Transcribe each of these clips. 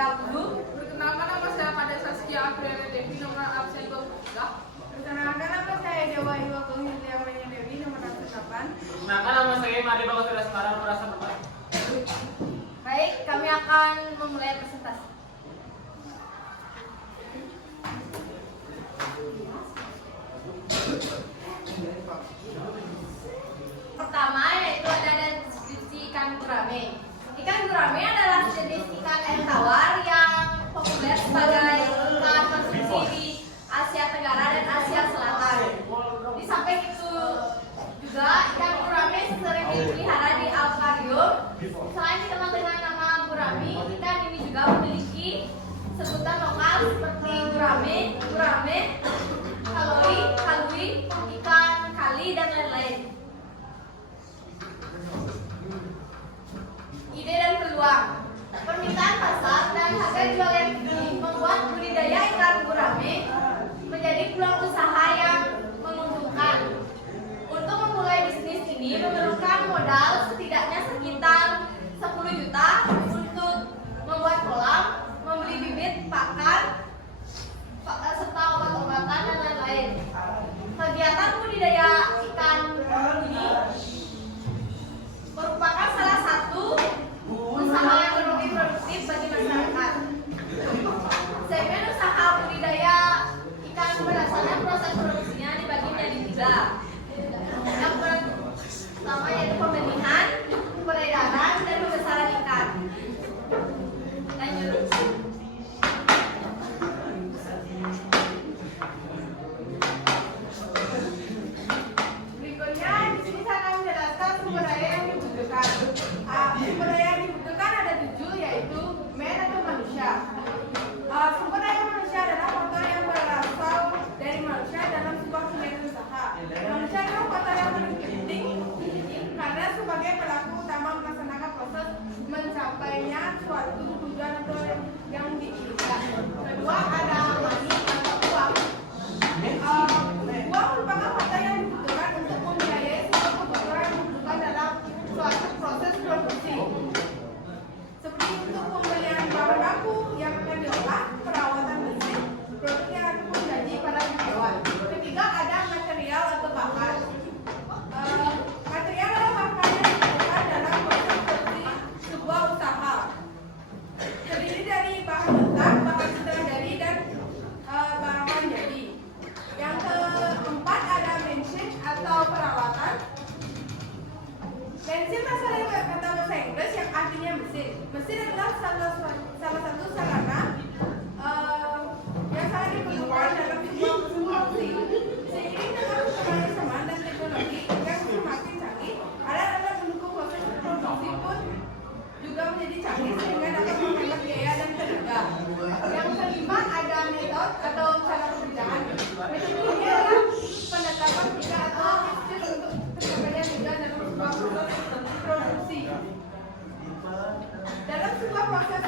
30. Perkenalkan, nama saya Pada Saskia Apriana Devi, nomor absen 23. Perkenalkan, nama saya Dewa Iwa Hilliamanya Dewi, nomor absen 8. Perkenalkan, nama saya Made Bagus sekarang nomor absen 4. Baik, kami akan memulai presentasi. Pertama yaitu ada deskripsi ikan gurame. Ikan gurame adalah jenis ikan air tawar yang populer sebagai ikan konsumsi di Asia Tenggara dan Asia Selatan. Di samping itu juga ikan gurame sering dipelihara di akuarium. Selain dikenal dengan nama gurame, ikan ini juga memiliki sebutan lokal seperti gurame, kalui, ikan kali dan lain-lain. Ide dan peluang. Permintaan pasar dan harga jual yang tinggi membuat budidaya ikan gurame menjadi peluang usaha yang menguntungkan. Untuk memulai bisnis ini memerlukan modal setidaknya sekitar 10 juta untuk membuat kolam, membeli bibit, pakan, serta obat-obatan dan lain-lain. Kegiatan budidaya ikan ini merupakan salah satu usaha ekonomi produktif bagi masyarakat. Segmen usaha budidaya ikan berdasarkan proses produksinya dibagi menjadi 3. Yang pertama yaitu pembenihan, peredaran, dan pembesaran ikan. Lanjut. Berikutnya di sini saya akan menjelaskan sumber daya yang dibutuhkan. Sumber daya yang dibutuhkan ada 7, yaitu man atau manusia. Sumber daya manusia adalah faktor yang berasal dari manusia dalam sebuah kegiatan usaha. Manusia adalah faktor yang paling penting karena sebagai pelaku utama melaksanakan proses mencapainya suatu tujuan atau yang diinginkan. Kedua ada money atau uang. Uang merupakan faktor yang dibutuhkan untuk membiayai semua kebutuhan yang dibutuhkan dalam suatu proses produksi. Seperti untuk pembelian bahan baku yang akan diolah, perawatan mesin, produk yang akan menjadi para karyawan. Ketiga ada material atau bahan. Material adalah bahan yang dibutuhkan dalam proses produksi sebuah usaha. Terdiri dari bahan mentah, bahan setengah jadi, dan bahan jadi. Yang keempat ada bensin atau perawatan. Bensin berasal dari kata bahasa Inggris yang artinya mesin. Mesin adalah salah satu sarana yang sangat diperlukan dalam sebuah produksi. Seiring dengan perkembangan zaman dan teknologi yang semakin canggih, alat-alat pendukung proses produksi pun juga menjadi canggih sehingga dapat menghemat biaya dan tenaga. Yang kelima ada metode atau cara pekerjaan. Metode ini adalah pendekatan kita atau metode untuk tercapainya juga dalam sebuah proses produksi. Dalam sebuah proses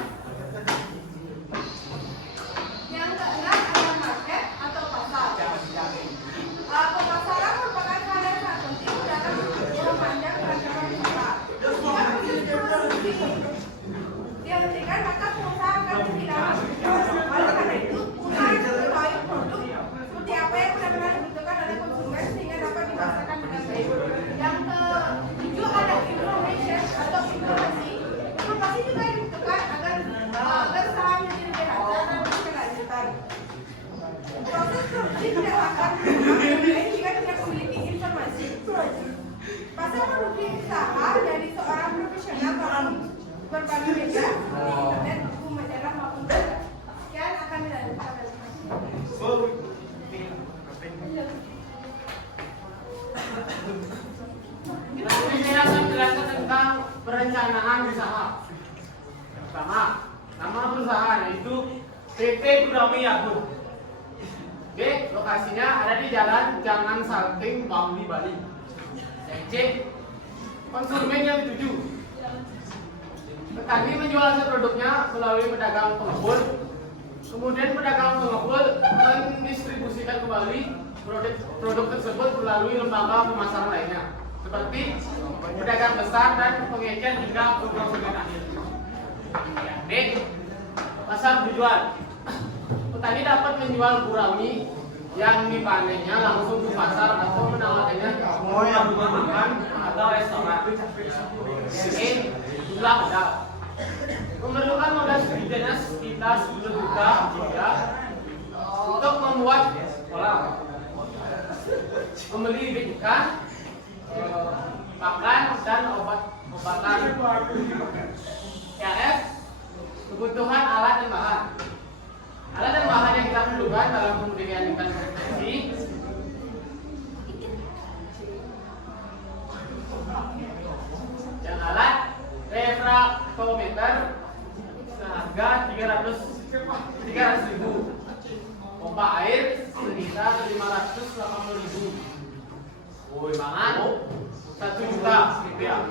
yang keenam ada market atau pasar. Pemasaran merupakan hal yang sangat penting dalam memanjang kelancaran usaha. Jika proses produksi dihentikan, maka pengusaha akan kehilangan pekerjaan. Oleh karena itu, usaha harus mengetahui produk seperti apa yang benar-benar dibutuhkan oleh konsumen sehingga dapat dipasarkan dengan baik. Yang ketujuh ada information atau informasi. Informasi juga dibutuhkan agar usaha menjadi lebih lancar dan berkelanjutan. Proses produksi tidak akan berjalan jika tidak memiliki informasi. Pasar produksi usaha dari seorang profesional dalam berbagai media seperti internet, buku, majalah maupun berita. Sekian akan dilanjutkan dari Nanti saya akan menjelaskan tentang perencanaan usaha. Pertama, nama perusahaan yaitu PT Gurame Yago. Oke, lokasinya ada di Jalan Jangan Salting, Bangli, Bali. Yang C, konsumen yang dituju. Petani menjual hasil produknya melalui pedagang pengepul. Kemudian pedagang pengepul mendistribusikan kembali produk tersebut melalui lembaga pemasaran lainnya, seperti pedagang besar dan pengecer hingga ke konsumen akhir. D. Pasar tujuan. Petani dapat menjual gurami yang dipanennya langsung ke pasar atau menawarkannya ke makan atau restoran. Ini jumlah modal. Memerlukan modal setidaknya sekitar 10 juta ya, untuk membuat kolam, membeli bibit ikan, pakan dan obat-obatan. KF, kebutuhan alat dan bahan. Alat dan bahan yang kita perlukan dalam pembudidayaan ikan konvensi yang alat refraktometer seharga 300.000, pompa air sekitar 580.000, mangan 1 juta rupiah,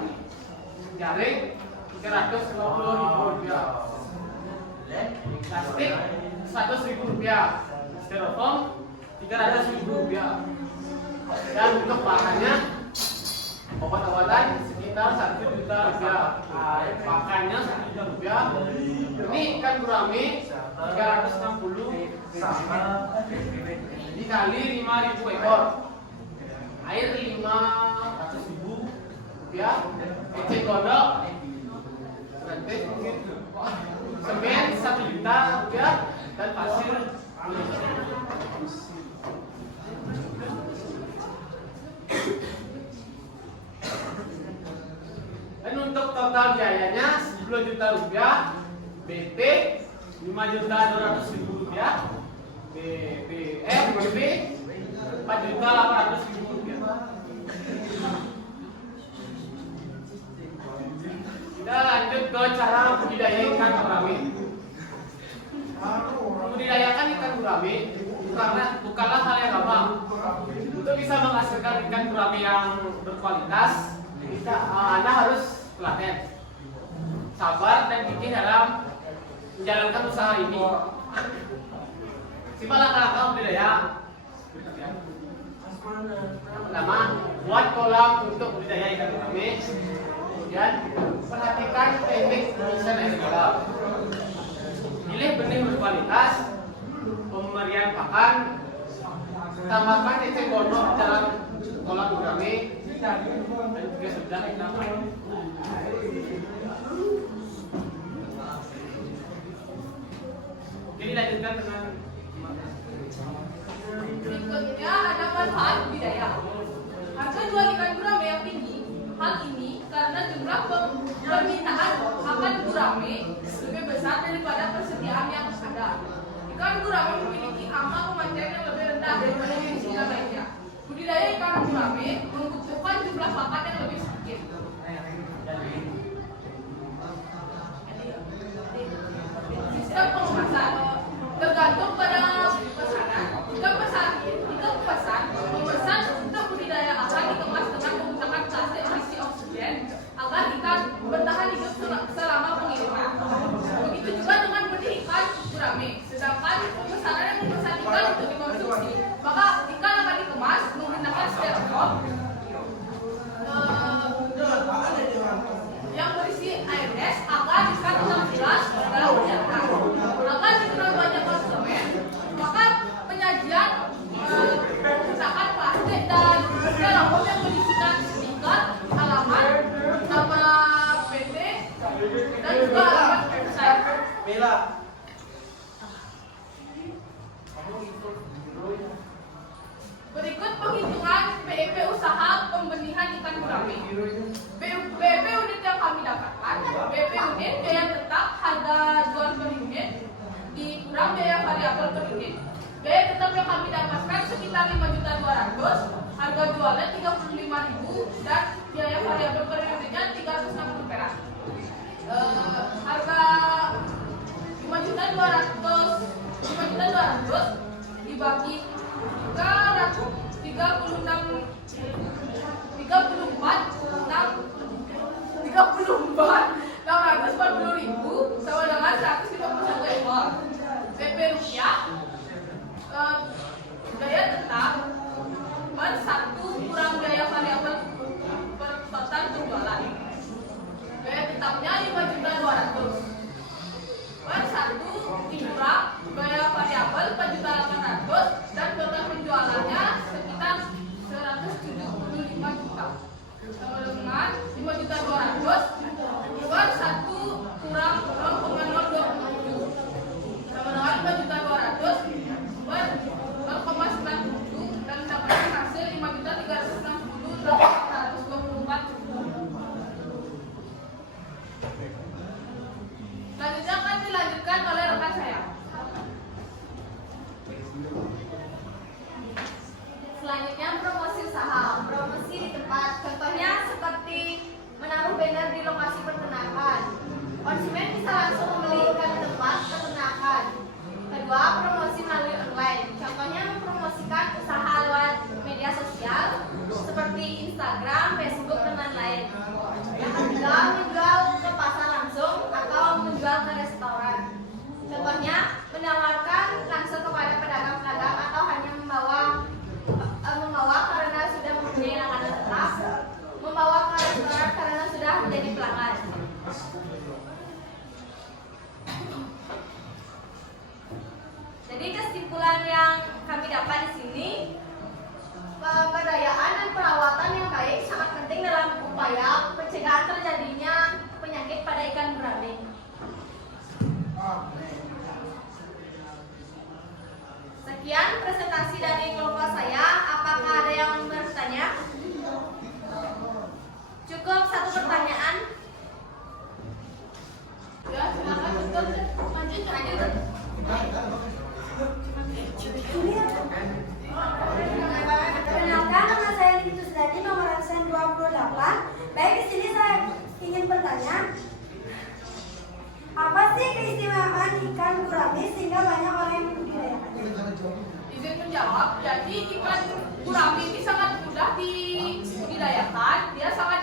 jaring 350.000 rupiah, plastik 100.000 rupiah, styrofoam 300.000 rupiah, dan untuk bahannya obat-obatan sekitar 1 juta rupiah, pakannya 1 juta rupiah. Ini ikan gurami 360 dikali 5.000 ekor, air 500.000 rupiah, eceng gondok, semen 1 juta rupiah, dan pasir. Dan untuk total biayanya 10 juta rupiah, BP 5.200.000 rupiah, BP 4.800.000 rupiah. Kita lanjut ke cara budidaya ikan gurami. Membudidayakan ikan gurami bukanlah hal yang gampang. Untuk bisa menghasilkan ikan gurami yang berkualitas, Anda harus telaten, sabar dan gigih dalam menjalankan usaha ini. Simak langkah-langkah budidaya. Pertama, buat kolam untuk budidaya ikan gurami. Kemudian, perhatikan teknik pengisian air kolam. Pilih benih berkualitas, pemberian pakan, tambahkan eceng gondok dalam kolam gurami, dan juga sudah Oke, dilanjutkan dengan Berikutnya ada manfaat budidaya. Harga jual ikan gurame yang tinggi. Hal ini karena jumlah permintaan akan gurame lebih besar daripada persediaan yang ada. Ikan gurame memiliki angka kematian yang lebih rendah daripada jenis ikan lainnya. Budidaya ikan gurame membutuhkan jumlah pakan yang lebih sedikit. Sistem pengemasan tergantung pada pesanan. Jika pesan memesan untuk budidaya akan dikemas dengan menggunakan plastik berisi oksigen agar ikan bertahan hidup selama pengiriman. Begitu juga dengan benih ikan gurame. Sedangkan pemesanan yang memesan ikan untuk dikonsumsi, maka ikan akan dikemas menggunakan styrofoam yang berisi air es agar ikan tetap jelas dalam perjalanan. Agar dikenal banyak konsumen, maka penyajian menggunakan plastik dan styrofoam yang berisikan stiker, alamat, nama PT, dan juga alamat website. Berikut penghitungan BEP usaha pembenihan ikan gurame. BEP unit yang kami dapatkan, BEP unit biaya tetap harga jual per unit dikurang biaya variabel per unit. Biaya tetap yang kami dapatkan sekitar 5.200.000, harga jualnya 35.000 dan biaya variabel per unitnya 360 perak. Harga 5.200.000 dibagi 640.000 sama dengan 151 ekor. BP rupiah daya tetap per 1 kurang biaya variabel per total penjualan. menjadi pelanggan. Jadi kesimpulan yang kami dapat di sini, pemberdayaan dan perawatan yang baik sangat penting dalam upaya pencegahan terjadinya penyakit pada ikan gurame. Sekian presentasi dari kelompok saya. Apakah ada yang bertanya? Cukup satu pertanyaan. Ya, silakan dokter. Lanjut. Perkenalkan, nama saya Niki Susdadi, nomor absen 28. Baik, di sini saya ingin bertanya, apa sih keistimewaan ikan gurame sehingga banyak orang yang membudidayakannya? Izin menjawab. Jadi ikan gurame ini sangat mudah dibudidayakan. Dia sangat